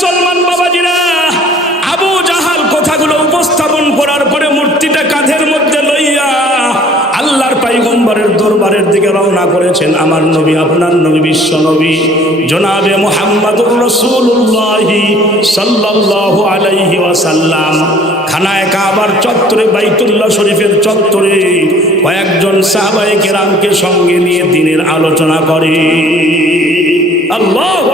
মুসলমান বাবাজিরা, আবু জাহাল কথাগুলো উপস্থাপন করার পরে মূর্তিটা কাঁধের মধ্যে লইয়া আল্লাহর পাইগম্বরের দরবারের দিকে রওনা করেছেন আমার নবী, আপনার নবী, বিশ্ব নবী, জনাবে মোহাম্মদুর রসুল্লাহি সাল্লাল্লাহু আলাইহি ওয়াসাল্লাম। খানায় কাবার চত্বরে, বাইতুল্লাহ শরীফের চত্বরে কয়েকজন সাহাবায়ে কেরামকে সঙ্গে নিয়ে দিনের আলোচনা করে। আল্লাহু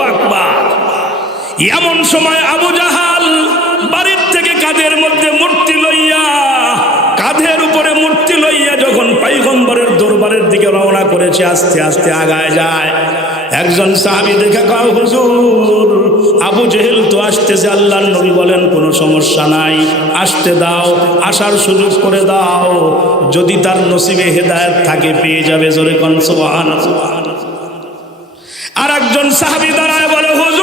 এমন সময় আবু জাহাল বাড়ির থেকে কাঁধের মধ্যে মূর্তি লইয়া কাঁধের উপরে মূর্তি লইয়া যখন পাইগম্বরের দরবারের দিকে রওনা করেছে, আস্তে আস্তে আগায় যায়। একজন সাহাবি দেখে কাউ হুজুর, আবু জেহেল তো আসতেছে আল্লাহ নবী বলেন, কোনো সমস্যা নাই, আসতে দাও, আসার সুযোগ করে দাও। যদি তার নসিবে হেদায়েত থাকে, পেয়ে যাবে। জোরে কন সুবহান আর একজন সাহাবি দাঁড়ায় বলে, হুজুর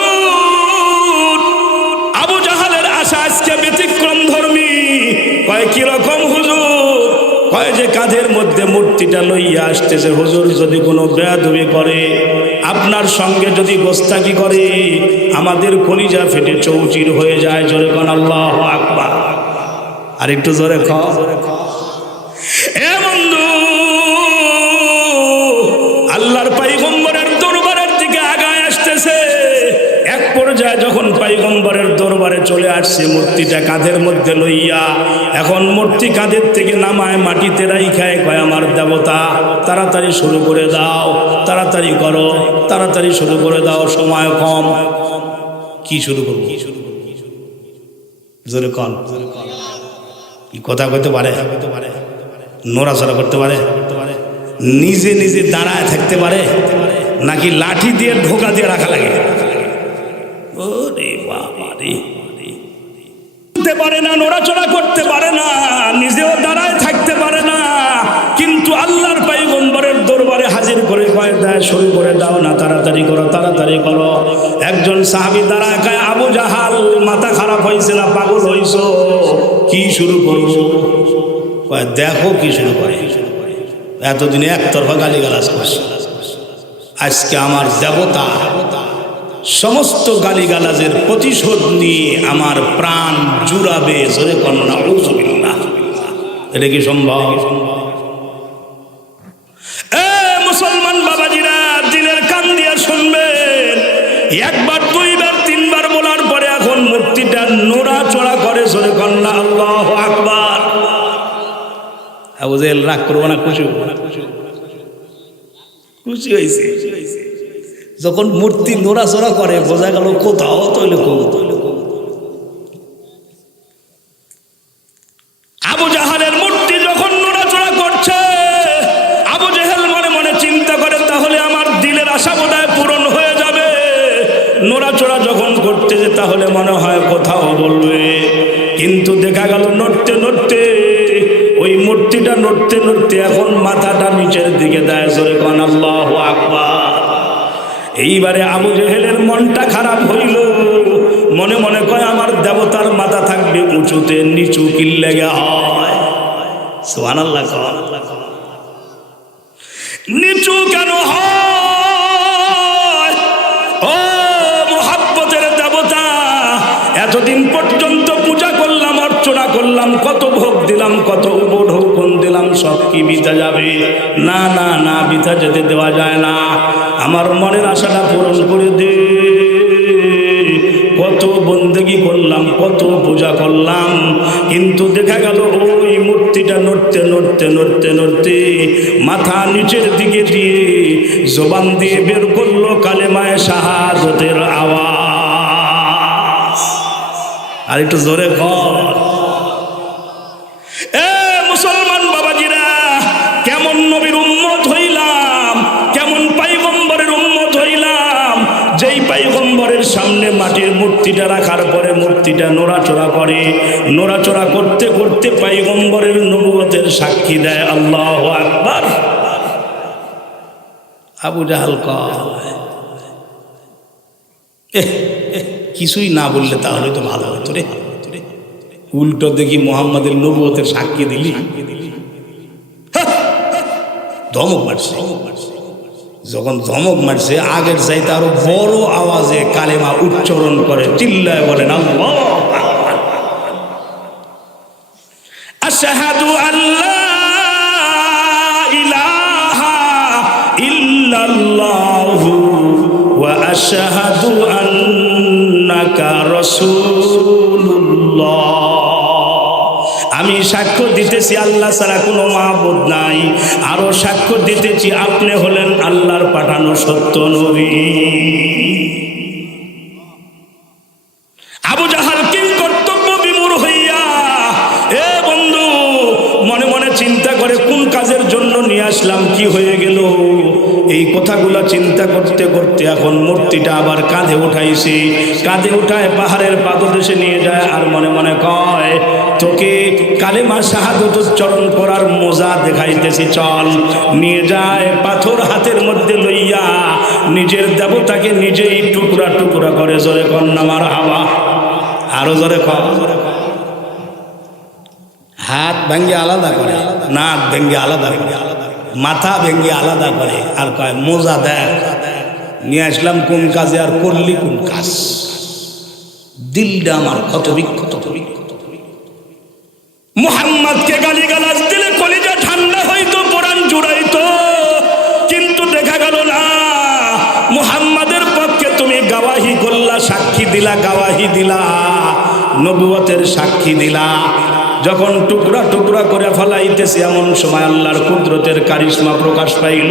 যে কাঁধের মধ্যে মূর্তিটা লইয়া আসতেছে, হুজুর যদি কোনো বেয়াদবি করে, আপনার সঙ্গে যদি গোস্তাকি করে, আমাদের কলিজা ফেটে চৌচির হয়ে যায়, জোরে কন আল্লাহ আকবার। আর একটু জোরে খ আল্লাহর পাইগম্বরের পর্যায়ে যখন পাইগম্বরের দরবারে চলে আসছে, মূর্তিটা কাঁধের মধ্যে লইয়া, এখন মূর্তি কাঁধের থেকে নামায়, মাটিতে রাইখায় কয় আমার দেবতা। তাড়াতাড়ি শুরু করে দাও, তাড়াতাড়ি করো, তাড়াতাড়ি শুরু করে দাও, সময় কম। কি শুরু করব? কি শুরু করব জোরে কন কি কথা কইতে পারে? নড়াচড়া করতে পারে? নিজে নিজে দাঁড়ায় থাকতে পারে? নাকি লাঠি দিয়ে ঢোকা দিয়ে রাখা লাগে? করতে পারে না, নড়াচড়া করতে পারে না, নিজেও দাঁড়ায় থাকতে পারে না। কিন্তু আল্লাহর পাইগম্বরের দরবারে হাজির করে কয়ে, দেয় শুরু করে দাও না, তাড়াতাড়ি করো তাড়াতাড়ি করো। একজন সাহাবি দাঁড়ায় কয়, আবু জাহাল, মাথা খারাপ হয়েছে না, পাগল হইছ? কি শুরু করব? কয়, দেখো কি শুরু করে। এতদিনে একতরফা গালি গালাজ করছে। আজকে আমার দেবতা সমস্ত গালিগালাজের প্রতিশোধ নিয়ে আমার প্রাণ জুড়াবে জোরে কন্যা এটা কি সম্ভব? মুসলমান বাবাজিরা দিনের কান দিয়া শুনবেন। একবার, দুইবার, তিনবার বলার পরে এখন মূর্তিটা নোড়া চড়া করে জোরে কন্যা আল্লাহ আকবার। রাগ করব না, খুশি খুশি হয়েছে। যখন মূর্তি নোড়াচড়া করে, বোঝা গেল কোথাও তৈলে আবু মূর্তি যখন করছে, আবু মনে করে, তাহলে আমার আশা পূরণ হয়ে যাবে। যখন তাহলে মনে হয় কোথাও বলবে। কিন্তু দেখা গেল নড়তে নড়তে, ওই মূর্তিটা নড়তে নড়তে এখন মাথাটা নিচের দিকে দেয়, জোরে কন, আল্লাহ আকবার। এইবারে আবু জেহেলের মনটা খারাপ হইল। মনে মনে কয়, আমার দেবতার মাথা থাকবে উঁচুতে, নিচু কিল্লেগে হয়? নিচু কেন হয়? ও দেবতা, এতদিন পর্যন্ত পূজা করলাম, অর্চনা করলাম, কত ভোগ দিলাম, কত উপঢৌকন দিলাম, সব কি বিতা যাবে? না না না, বিতা যেতে দেওয়া যায় না। আমার মনের আশাটা পূরণ করে দে। কত বন্দেগি করলাম, কত পূজা করলাম, কিন্তু দেখা গেল ওই মূর্তিটা নড়তে নড়তে নড়তে নড়তে মাথা নিচের দিকে দিয়ে জবান দিয়ে বের করল কালেমায় শাহাদতের আওয়াজ। আর একটু জোরে কর। সামনে মাটির মূর্তিটা রাখার পরে মূর্তিটা নোড়াচড়া করে। নোড়াচড়া করতে করতে পাইগম্বরের নবুয়তের সাক্ষী দেয় আল্লাহ আকবার। আবু জাহাল কিছুই না বললে তাহলে তো ভালো হতো রে। উল্টো দেখি মোহাম্মদের নবুয়তের সাক্ষী দিলি। হ্যাঁ, ধমক মারছে। যখন ধমক মারছে, আগের চাইতে আরও বড় আওয়াজে কালেমা উচ্চারণ করে, চিল্লায় বলেন আশহাদু আল্লাহ ইলাহা ইল্লাল্লাহু ওয়া আশহাদু আন্নাকা আমি সাক্ষ্য দিতেছি, আল্লাহ ছাড়া কোনো মাহবুদ নাই। আরও সাক্ষ্য দিতেছি, আপনি হলেন আল্লাহর পাঠানো সত্য নবী। আবু মনে মনে চিন্তা করে কোন কাজের জন্য নিয়ে আসলাম, কি হয়ে গেল? এই কথাগুলো চিন্তা করতে করতে এখন মূর্তিটা আবার কাঁধে উঠাইছি। কাঁধে উঠায় পাহাড়ের পাদদেশে নিয়ে যায় আর মনে মনে কয়, তোকে কালেমা শাহাদত উচ্চারণ করার মজা দেখাইতেছি, চল। নিয়ে যায় পাথর হাতের মধ্যে লইয়া, নিজের দেবতাকে নিজেই টুকরা টুকরা করে জোরে কন্যামার হাওয়া। আরও জোরে কম হাত ভেঙ্গে আলাদা করে, নাক ভেঙ্গে আলাদা করে, মাথা ভেঙ্গে আলাদা করে, আর কয়, মোজা দেখ, নিয়ে আসলাম কোন কাজে আর করলি কোন কাজ? দিলটা আমার ক্ষত বিক্ষত মুহাম্মদকে গালি গালাজ দিলে কলিজা ঠান্ডা হইতো, কোরআন জুড়াইতো। কিন্তু দেখা গেল না, মুহাম্মাদের পক্ষে তুমি গাওয়াহি করলা সাক্ষী দিলা, গাওয়াহি দিলা নবুয়তের সাক্ষী দিলা। যখন টুকরা টুকরা করে ফেলাইতেছে, এমন সময় আল্লাহর কুদরতের কারিশ্মা প্রকাশ পাইল।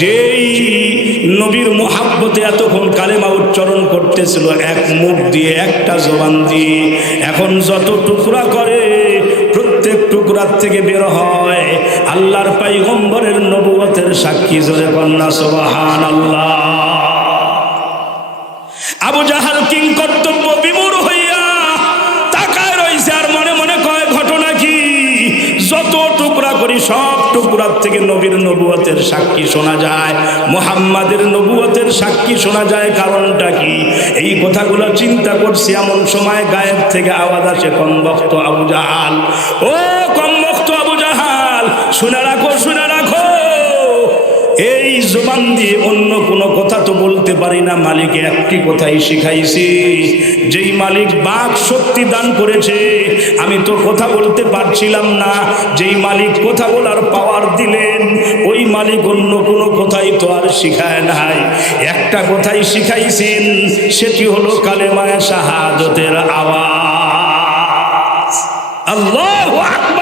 যেই নবীর মোহাব্বতে এতক্ষণ কালেমা উচ্চারণ করতেছিল, এক মুখ দিয়ে একটা জবান দিয়ে। এখন যত টুকরা করে প্রত্যেক টুকরার থেকে বের হয়। আল্লাহর পাইগম্বরের নবুয়তের সাক্ষী জোরে কন্যা সোবাহান আল্লাহ টুকরার থেকে নবীর নবুয়তের সাক্ষী শোনা যায়, মোহাম্মদের নবুয়তের সাক্ষী শোনা যায়, কারণটা কি? এই কথাগুলো চিন্তা করছি এমন সময় গায়ের থেকে আওয়াজ আসে, কম্বক্ত আবু জাহাল। ও কম্বক্ত আবু জাহাল, শুনে রাখো শুনে রাখো। জবান দিয়ে অন্য কোনো কথা তো বলতে পারি না, মালিক একটি কথাই শিখাইছি। যেই মালিক বাক শক্তি দান করেছে, আমি তো কথা বলতে পারছিলাম না। যেই মালিক কথা বলার পাওয়ার দিলেন, ওই মালিক অন্য কোনো কথাই তো আর শিখায় নাই। একটা কথাই শিখাইছেন, সেটি হলো কালেমায় শাহাদতের আওয়াজ। আল্লাহ আকবার।